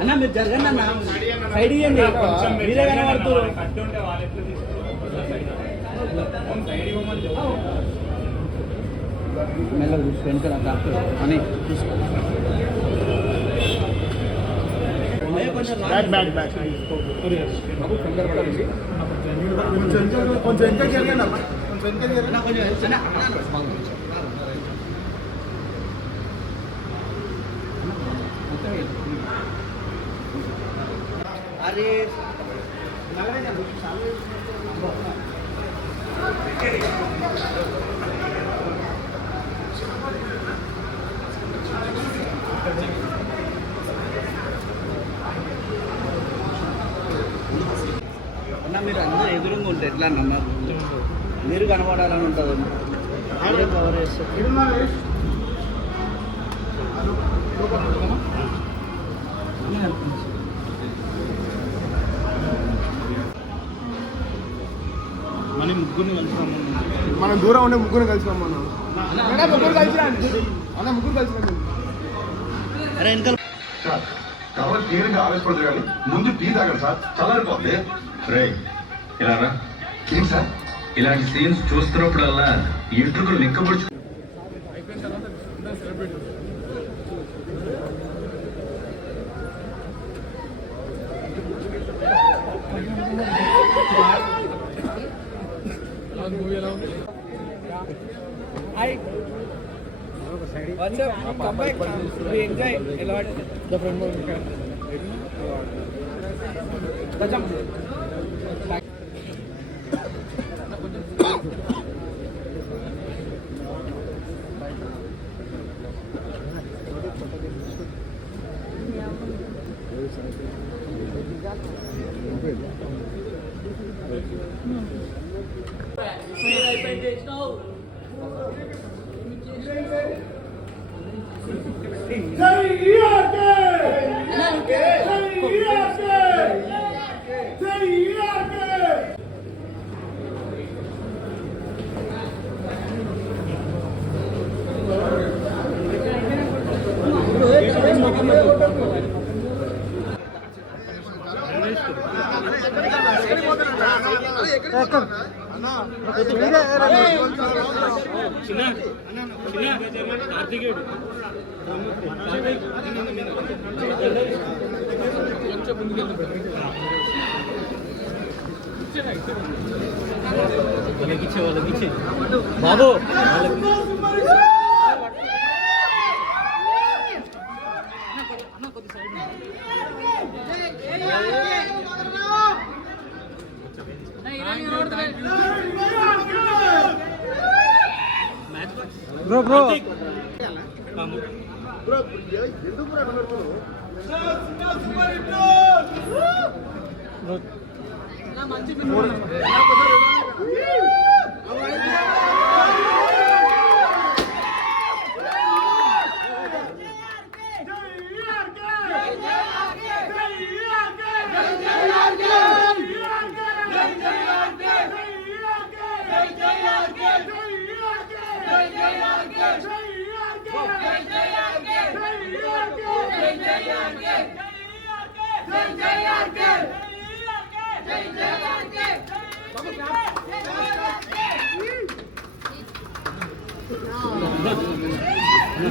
అన్న మీరు జరగండి అన్న, సైడ్ ఇవ్వండి, మీరే కనబడుతున్నారు. మెల్ల వెనుక డాక్టర్ అని అరే అన్న మీరు అందరూ ఎదురుగా ఉంటే ఎట్లా అన్న మీరు కనపడాలని ఉంటుంది. కవర్ చేస్తారు మనం ముగ్గురిని కలిసి మనం దూరం ఉండే ముగ్గురిని కలిసి రమ్మన్నాం. ముగ్గురు కలిసి అన్న ముగ్గురు కలిసి అరే వెనకాల కాబట్టి తీరుగా ఆవేశపడదు కానీ ముందు టీ తాగండి సార్, చల్లారిపోతుంది. ఇలా ఏం సార్ ఇలాంటి scenes చూస్తున్నప్పుడల్లా ఎంట్రుకలు లెక్కపడుచు Hi. What's up? Come back. We enjoy a lot. The front more we can. Jump. Babu bro bro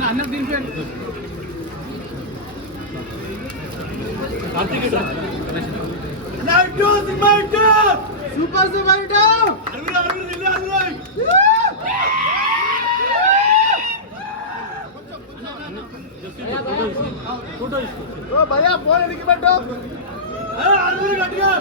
అన్న దీనికి సూపర్ సూపర్ ఫోటో భయ్యా ఫోన్ ఎడికి పెట్టు గట్టిగా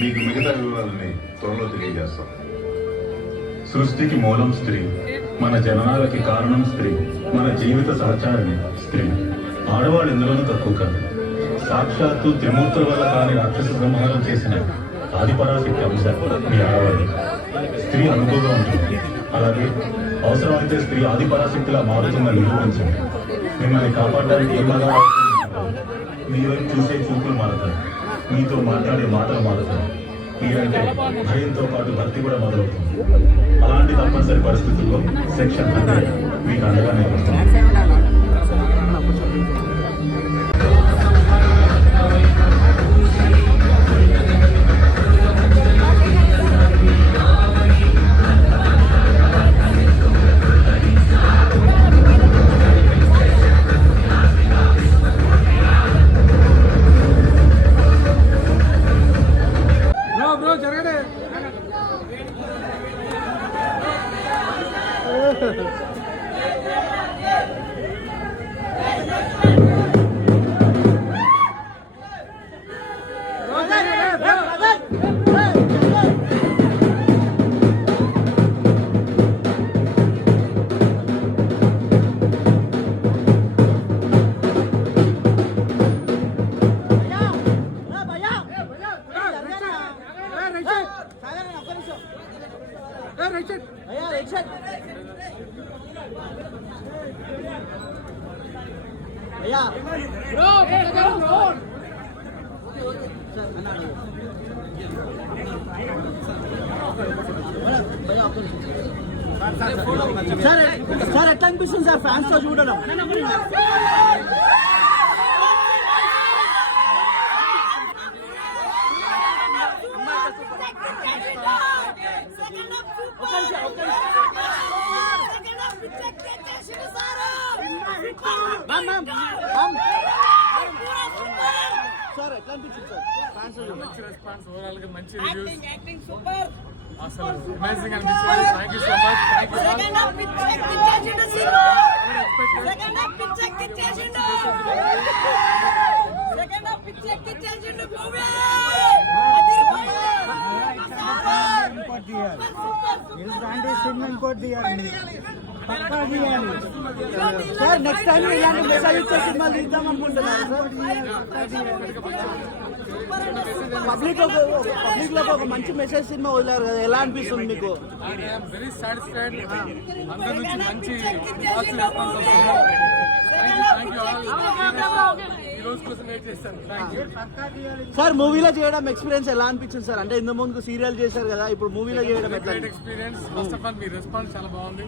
మీకు మిగతా వివరాలని త్వరలో తెలియజేస్తాం. సృష్టికి మూలం స్త్రీ, మన జననాలకి కారణం స్త్రీ, మన జీవిత సహచారిణి స్త్రీ. ఆడవాళ్ళు ఎందులోనూ తక్కువ కాదు. సాక్షాత్తు త్రిమూర్తుల వల్ల కాని రాక్షస సంహారం చేసిన ఆదిపరాశక్తి అంశ మీ ఆడవాళ్ళు. స్త్రీ అనుభవం ఉంటుంది. అలాగే అవసరమైతే స్త్రీ ఆదిపరాశక్తిలా మారుతుందని నిరూపించింది. మిమ్మల్ని కాపాడడానికి ఏమన్నా మీ వైపు చూసే చూపులు మారుతాయి, మీతో మాట్లాడే మాటలు మారుతాయి. మీరంటే భయంతో పాటు భక్తి కూడా మొదలవుతుంది. అలాంటి తప్పనిసరి పరిస్థితుల్లో సెక్షన్ 100 మీకు అండగా నిలుస్తుంది. బ్రో జరగడే సార్ ఎట్లా అనిపిస్తుంది సార్ ఫ్యాన్స్ తో చూడడం? సార్ ఎట్లా అనిపించింది సార్ ఫ్యాన్స్ తో చూడడం? మంచి రెస్పాన్స్, ఓవరాల్ గా మంచి రివ్యూస్, అసలు అమేజింగ్ అనిపించింది. Thank you so much. Thank you sir next time ఇలాంటి మెసేజ్ ఇచ్చే సినిమాలు తీద్దాం అనుకుంటున్నారు సార్. పబ్లిక్ లో ఒక మంచి మెసేజ్ సినిమా వదిలారు కదా, ఎలా అనిపిస్తుంది మీకు? Very satisfied. అందరి నుంచి మంచి పాజిటివ్ రెస్పాన్స్ వస్తుంది. Thank you all. ఈ రోజు కోసం వెయిట్ చేస్తాను. Thank you sir. మూవీలో చేయడం ఎక్స్పీరియన్స్ ఎలా అనిపించింది సార్? అంటే ఇంత ముందు సీరియల్ చేశారు కదా, ఇప్పుడు మూవీలో చేయడం ఎట్లా? Great experience. First of all me response చాలా బాగుంది.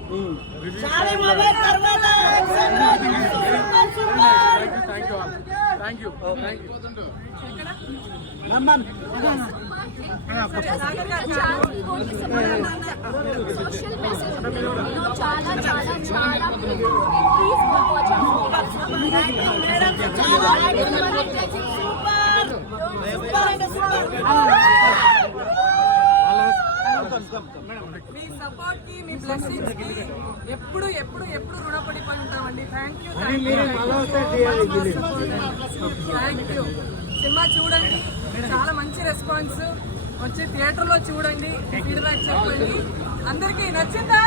Thank you all. Thank you. Social message చాలా చాలా చాలా ప్లీజ్ మీ సపోర్ట్ కి, మీ బ్లెస్సింగ్స్ కి ఎప్పుడు ఎప్పుడు ఎప్పుడు రుణపడి ఉంటామండి. Thank you. సినిమా చూడండి, చాలా మంచి రెస్పాన్స్. వచ్చి థియేటర్ లో చూడండి, ఫీడ్బ్యాక్ చెప్పండి. అందరికి నచ్చిందా?